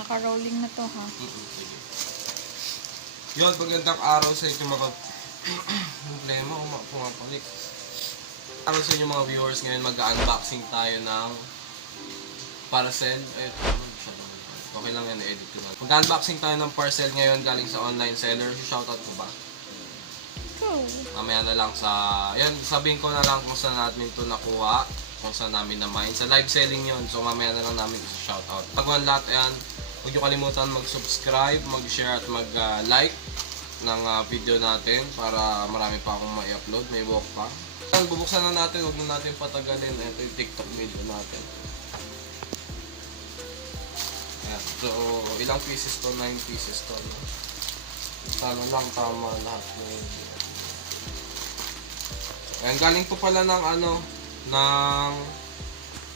naka-rolling na to ha. Sige. Yun, magandang araw sa inyo mga problema, pumapalik. Araw sa inyo mga viewers, ngayon mag-unboxing tayo ng parcel. Okay lang yan, edit ko na. Mag-unboxing tayo ng parcel ngayon galing sa online seller. Shoutout ko ba? Go! Mamaya na lang sa... Yan, sabihin ko na lang kung saan natin ito nakuha, kung saan namin na-mine. Sa live selling yun, so mamaya na lang namin isa-shoutout. Pag lahat yan, huwag nyo kalimutan mag-subscribe, mag-share at mag-like ng video natin para marami pa akong ma-upload. May walk pa. Bubuksan na natin, huwag na natin patagalin. Ito yung TikTok video natin. Ayan. So, ilang pieces to? 9 pieces to. No? Sana lang tama lahat na yun. Ayan, galing po pala ng ng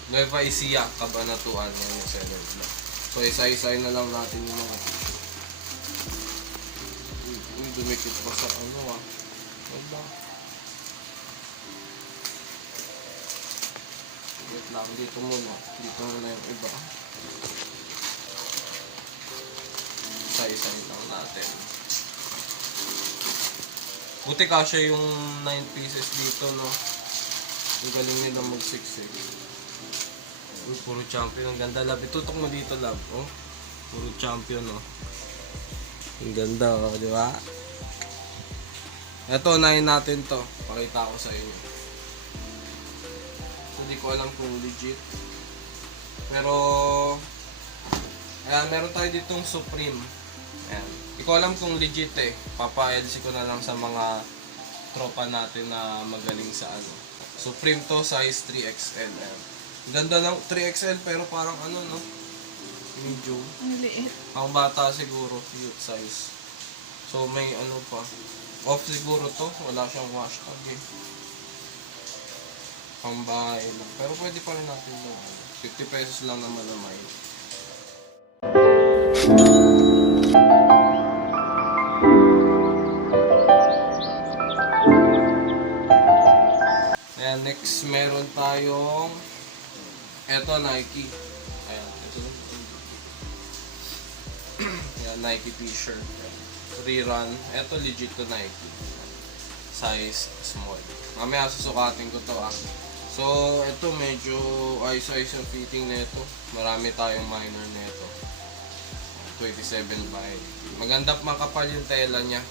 Nueva Ecija, Cabanatuan. Ayan yung seller na. So, isa-isay na lang natin yung mga dumikit pa sa Wala. Wait lang, dito muna. Dito muna yung iba. Isa-isay lang natin. Buti kasya yung 9 pieces dito, no? Ang galing nila mag-siksik. Puro champion. Ang ganda, love. Itutok mo dito, love. Oh, puro champion, no? Ang ganda, oh, di ba? Ito, unahin natin to. Pakita ko sa inyo. Hindi ko alam kung legit. Pero, ayan, meron tayo ditong Supreme. Ayan. Hindi ko alam kung legit eh. Papa-LC ko na lang sa mga tropa natin na magaling sa Supreme to, size 3XL. Ayan. Ganda ng 3XL pero parang no? Medium. Ang liit. Ang bata siguro, cute size. So may pa. Off siguro to, wala siyang wash tag eh. Pambahay lang. Pero pwede pa rin natin yung 50 pesos lang naman na may. Ayan, next meron tayong eto, Nike. Ayan, ito. Ayan, Nike t-shirt. Rerun. Eto, legit to Nike. Size small. Mamaya susukatin ko to So, ito medyo ayos-ayos yung fitting na ito. Marami tayong minor na ito. 27 by. Maganda makapal yung tela niya.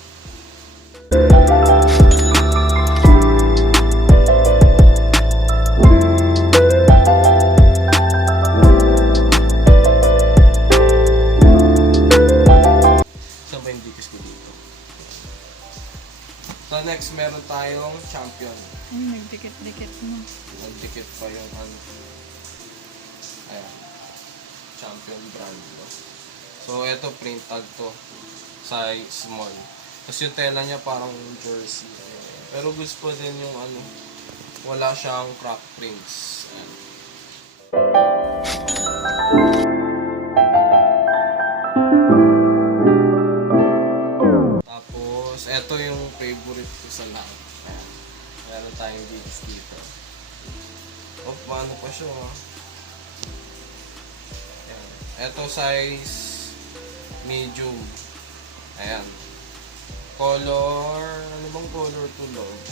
So next meron tayong champion. Ay, nagdikit-dikit mo. Nagdikit pa yung ayan. Champion brand. No? So ito print tag to. Size small. Tapos yung tela niya parang jersey. Pero gusto din yung wala siyang crack prints. Ayan. Ito yung favorite ko sa lahat. Meron tayong jeans dito. Oh, paano pa siya Ayan. Ito size medium. Ayan. Color, ano bang color to love?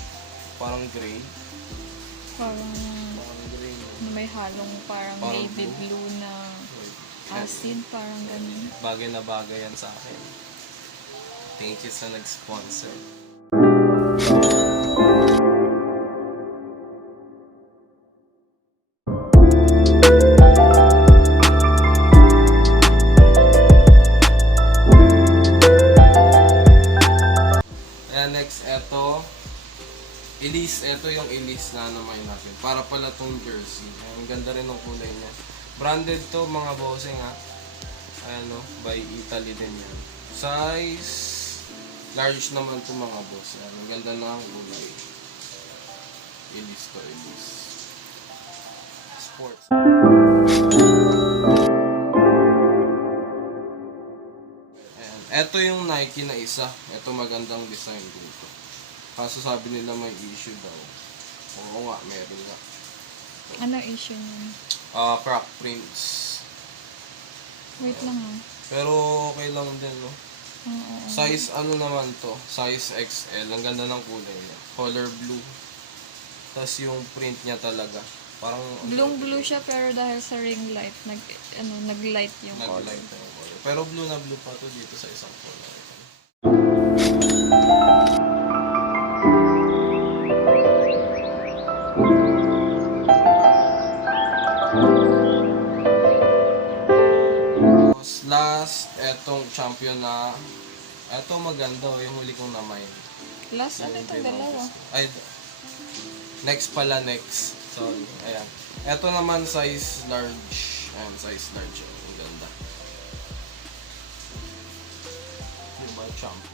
Parang gray. Parang gray. may halong parang navy blue na acid. Parang ganun. Bagay na bagay yan sa akin. Thank you sa nag-sponsor. Ayan, next, eto. Elise, eto yung Elise na naman natin. Para pala tong jersey. Ang ganda rin ng kulay niya. Branded to mga bossing Ayan by Italy din yan. Size large naman to mga boss. Ayan, ang ganda na ang kulay. Elise to, Elise. Sports. Ayan. Ito yung Nike na isa. Ito magandang design dito. Kaso sabi nila may issue daw. Oo nga, meron nga. Ano issue niyan? Crack prints. Wait lang Pero okay lang din, no? Oo. Size ano naman to? Size XL. Ang ganda ng kulay niya. Color blue. Tapos yung print niya talaga. Parang Blue siya pero dahil sa ring light, nag-light yung color. nag-light na yung color. Pero blue na blue pa to dito sa isang color. Tapos last, etong champion na eto maganda, yung huli kong namay. Last, ano itong dalawa? Ay, next pala, next. Sorry, ayan. Eto naman size large. Ayan, size large. Ang ganda. Diba, champion?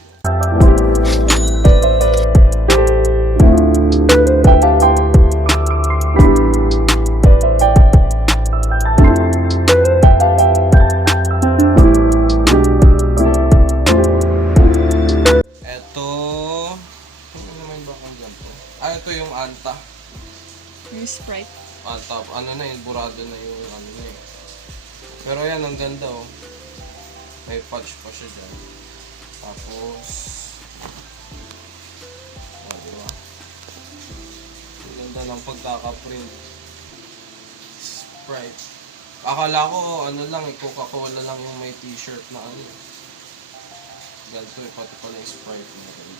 Eto, ano naman ba kung ganito? Ito yung Anta. Yung Sprite. Anta, ano na yun, burado na yung ano na yun. Pero yan, ang ganda oh. May patch pa siya dyan. Tapos, diba? Ang ganda ng pagkaka-print. Sprite. Akala ko, ano lang, Coca-Cola lang yung may t-shirt na ano. Ganito eh, pati pala yung Sprite na ganito.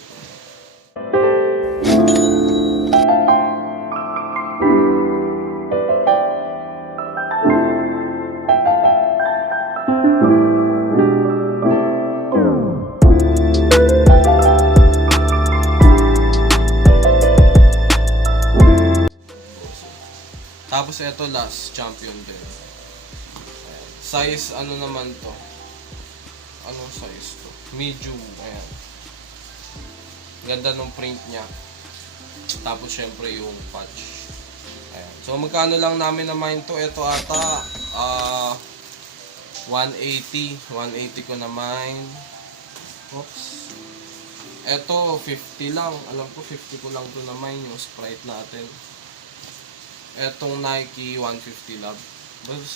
Tapos ito last, champion din. Size, ano naman to? Anong size to? Medium, ayan. Ganda nung print niya. Tapos syempre yung patch. Ayan. So magkano lang namin naman to? Ito ata, 180. 180 ko naman. Oops. Ito, 50 lang. Alam ko, 50 ko lang to naman yung Sprite natin. Etong Nike, 150 lang.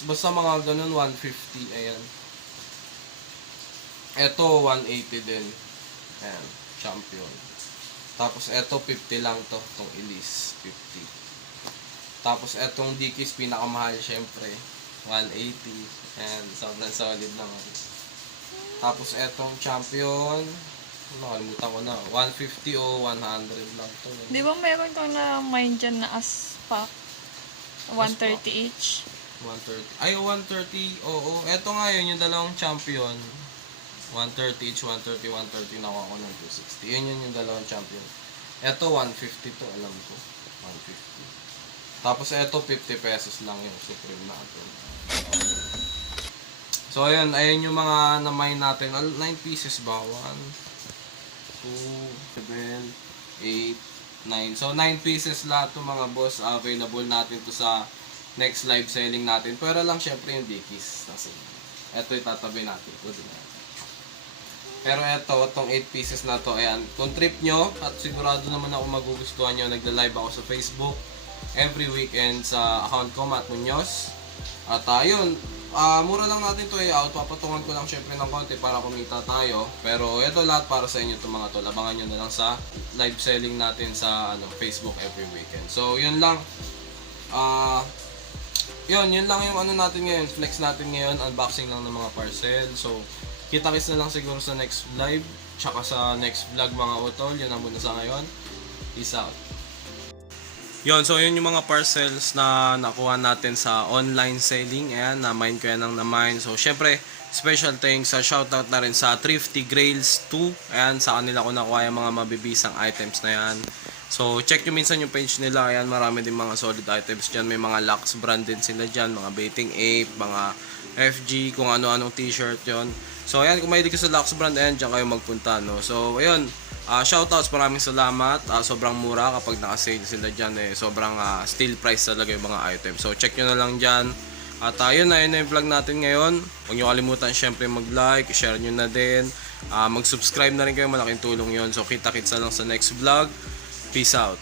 Basta mga ganun, 150. Ayan. Eto, 180 din. Ayan, champion. Tapos eto, 50 lang to. Itong Elise, 50. Tapos etong Dickies, pinakamahal syempre. 180. Ayan, sobrang solid naman. Tapos etong champion, nakalimutan ko na. 150 o 100 lang to. Di ba meron kang na-mind dyan na aspak? 130 each? 130. Ay, 130. Oo. Eto nga yun, yung dalawang champion. 130 each, 130, 130. Nakuha ko ng 260. Yun yung dalawang champion. Eto, 150 to. Alam ko. 150. Tapos eto, 50 pesos lang yung Supreme natin. So, ayun. Ayun yung mga na-mine natin. 9 pieces ba? 1, 2, 7, 8, 9. So, 9 pieces lahat to mga boss. Available natin to sa next live selling natin. Pero lang syempre yung Dickies. Kasi, eto itatabi natin. Pero eto, itong 8 pieces na to, ayan. Kung trip nyo, at sigurado naman ako magugustuhan nyo, nagla-live ako sa Facebook every weekend sa account ko, Matt Munoz. At ayun, mura lang natin to i-out. Papatungan ko lang syempre ng konti para kumita tayo. Pero ito lahat para sa inyo itong mga to. Labangan nyo na lang sa live selling natin sa Facebook every weekend. So yun lang. Yun lang yung ano natin ngayon. Flex natin ngayon. Unboxing lang ng mga parcel. So kita-kits na lang siguro sa next live. Tsaka sa next vlog mga utol. Yun ang muna sa ngayon. Peace out. Yun, so yun yung mga parcels na nakuha natin sa online selling. Ayan, na-mine ko yan ng na-mine. So, syempre, special thanks sa shoutout na rin sa Thrifty Grails 2. Ayan, sa kanila ko nakuha yung mga mabibisang items na yan. So, check nyo minsan yung page nila. Ayan, marami din mga solid items dyan. May mga Lux brand din sila dyan. Mga Baiting Ape, mga FG, kung ano-anong t-shirt yon. So, ayan, kung mahilig ka sa Lux brand, ayan, dyan kayo magpunta, no? So, ayun. Shoutouts, maraming salamat. Sobrang mura kapag naka-sale sila dyan. Sobrang steal price talaga yung mga items. So check nyo na lang dyan. At yun na yung vlog natin ngayon. Huwag nyo kalimutan syempre mag-like, share nyo na din. Mag-subscribe na rin kayo, malaking tulong yun. So kita-kits na lang sa next vlog. Peace out.